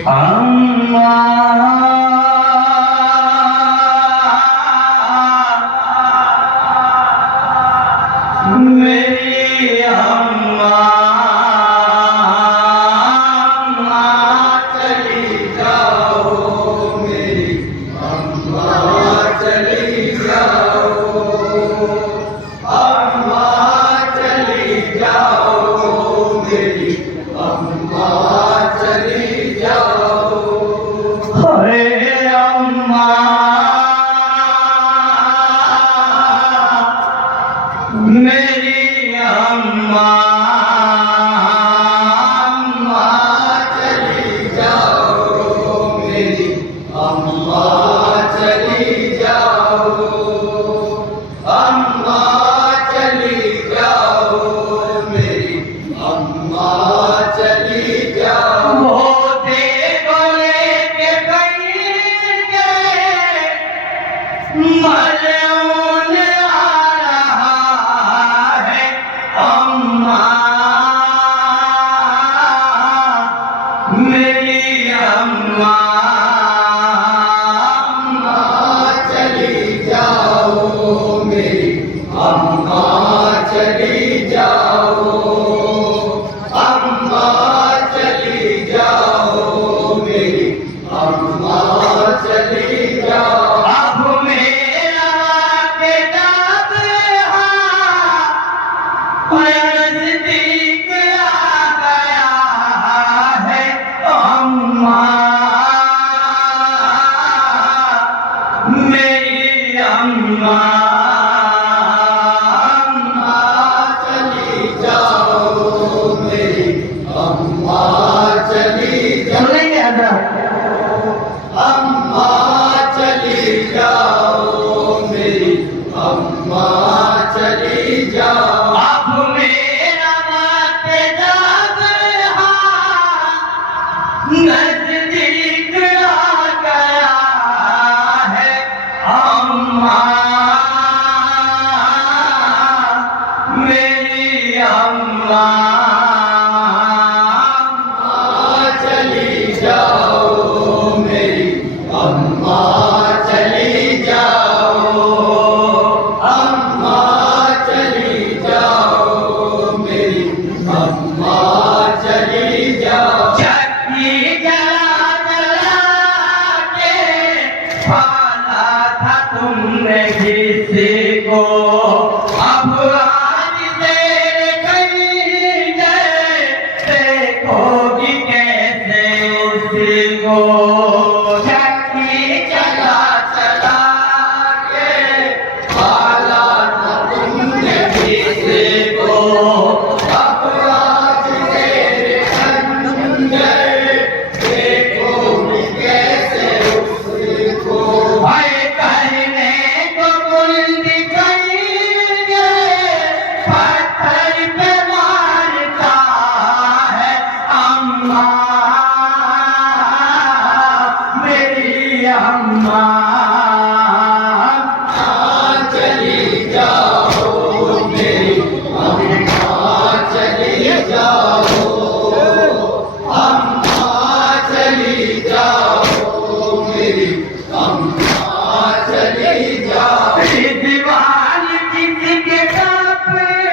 अम्मा मेरी अम्मा चली जाओ, मेरी अम्मा चली जाओ, अम्मा चली जाओ, मेरी अम्मा चली जाओ। अरे अम्मा मेरी अम्मा चली जाओ, मेरी अम्मा चली जाओ, अम्मा चली जाओ, मेरी अम्मा चली जाओ। होते बोले के कहीं मलून आ रहा है, अम्मा मेरी अम्मा चली जाओ, मेरी अम्मा चली जाओ, अम्मा चली जाओ, मेरी अम्मा चली जाओ। अब मेरा किताब नज़दीक आ गया है, अम्मा मेरी अम्मा चली जाओ, मेरी अम्मा चली जाओ। सुनेंगे हज़रत? अम्मा चली जाओ, मेरी अम्मा चली जाओ। अब मेरा किताब नज़दीक आ गया है, अम्मा मेरी अम्मा चली जाओ, मेरी अम्मा चली जाओ, अम्मा चली जाओ, मेरी अम्मा चली जाओ। चक्की जला जला के पाला था तुमने किसी को, अब आज तेरे कहीं देखोगी कैसे उसी को। चक्की चला चला के पाला था तुमने किसी को, अब आज तेरे अंदर देखोगी कैसे उसी को। भाई कहने को बुलंदी करेंगे, पत्थर पे मारता है, अम्मा मेरी अम्मा चली जाओ, मेरी अम्मा चली जाओ, अम्मा चली जाओ, मेरी अम्मा चली जाओ। दीवान किसके कपड़े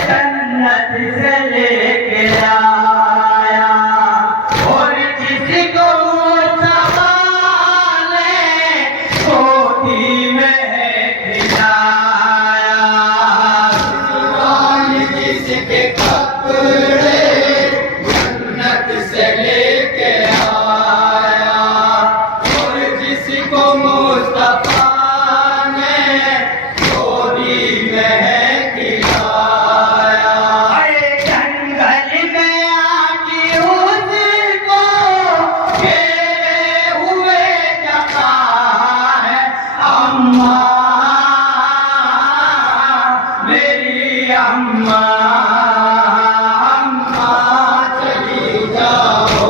जन्नत से लेके आया, और किसको छोटी में खिलाया। दीवान किसके कपड़े जन्नत से लेके आया, और जिसको मुस्तफा ने छोटी में खिलाया। जंगल में आके उसको घेरे हुए जता है, अम्मा मेरी अम्मा चली जाओ,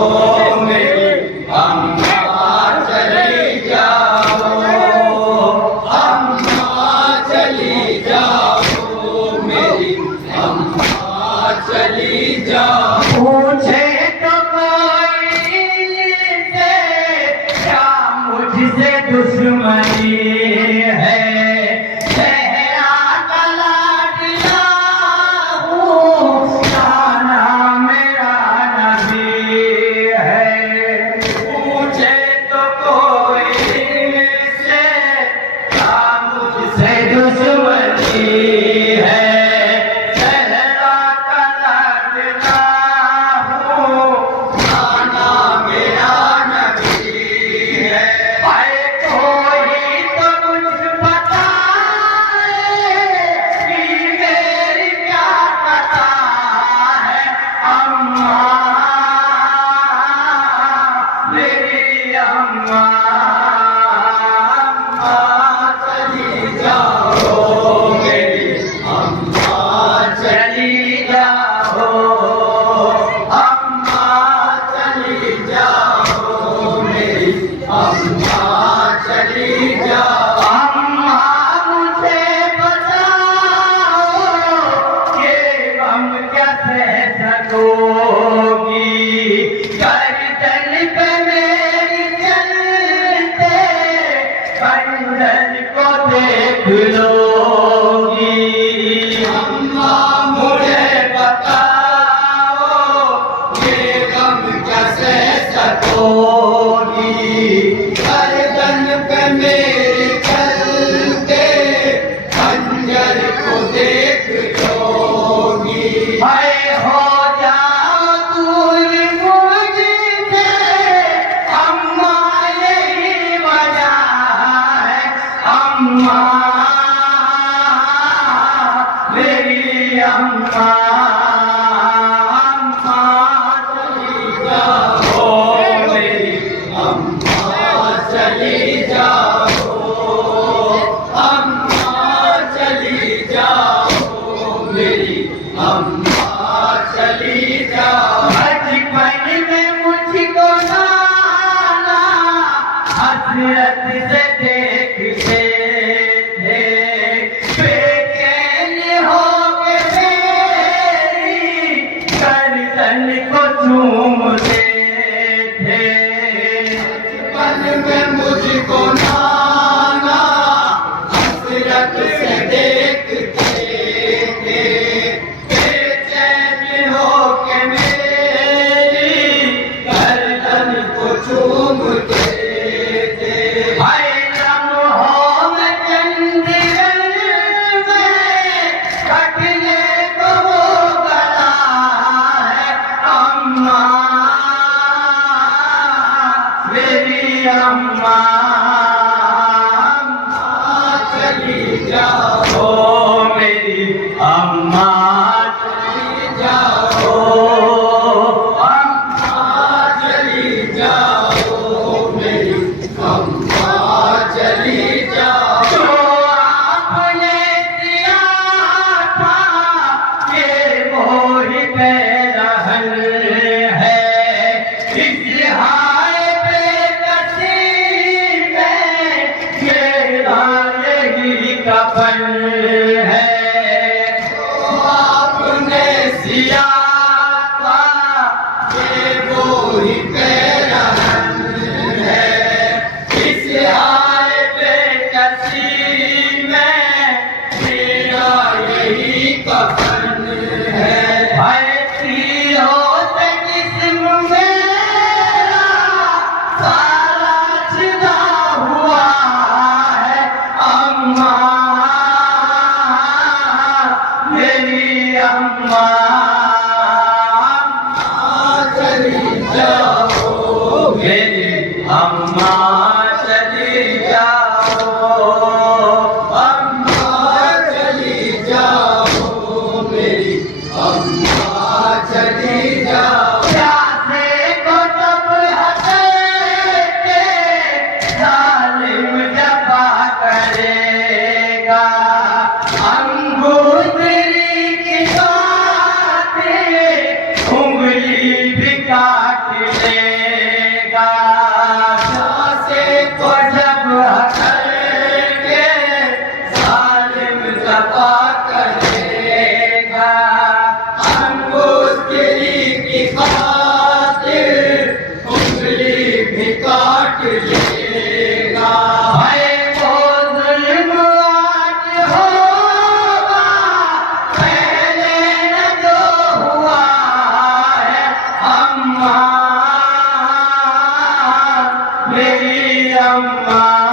दुश्मनी है। चेहरा का लाडला हूँ, जाना मेरा नबी है। पूछे तो कोई से क्या मुझसे दुश्मनी है। चेहरा का लाडला हूँ, जाना मेरा नबी है। आए कोई तो कुछ बताए कि मेरी क्या कथा है। अम्मा, मेरी अम्मा, अम्मा चली जाओ, मेरी अम्मा चली जाओ, अम्मा चली जाओ, मेरी अम्मा चली जाओ। अम्मा मुझे बताओ, ये गम क्या सह सकोगी। गर्दन पे मेरी चलते कंधन को देख लोगी। अम्मा मुझे बताओ, ये गम क्या सह सकोगी। गर्दन पे मेरे चलते खंजर को देख लोगी। हाय हो जाओ दूर मुझसे, अम्मा यही वजह है। अम्मा, मेरी अम्मा, अम्मा चली जाओ, मेरी अम्मा चली जाओ, अम्मा चली जाओ, मेरी अम्मा चली जाओ। बचपन में मुझको नाना हसरत से देखते थे, बेचैन होके मेरी गर्दन को चूमते थे। बचपन में मुझको नाना हसरत से देखते थे, बेचैन होके मेरी गर्दन को चूमते थे। हाय लम्हों में चंदिरन में कटने को वो गला है। अम्मा, मेरी अम्मा, अम्मा चली जाओ, मेरी अम्मा चली जाओ, अम्मा चली जाओ, मेरी अम्मा चली जाओ। जो आपने दिया था ये मोही पैरहन है। इस हाय बेकसी में मेरा यही कफन है। जो आपने सिया था ये मोही पैरहन है। इस हाय बेकसी में मेरा यही कफन है। हाय तीरों से जिस्म मेरा सारा छिदा हुआ है। अम्मा, मेरी अम्मा, अम्मा चली जाओ, मेरी अम्मा चली जाओ, अम्मा चली जाओ, मेरी अम्मा चली जाओ। प्यासे को सब हंसेंगे, जालिम जफा करेगा। अंगूरी की बातें उंगली भी काट लेगा। प्यासे को जब हंसेंगे, जालिम जफा करेगा। अंगूरी की खातिर उंगली भी काट लेगा। अम्मा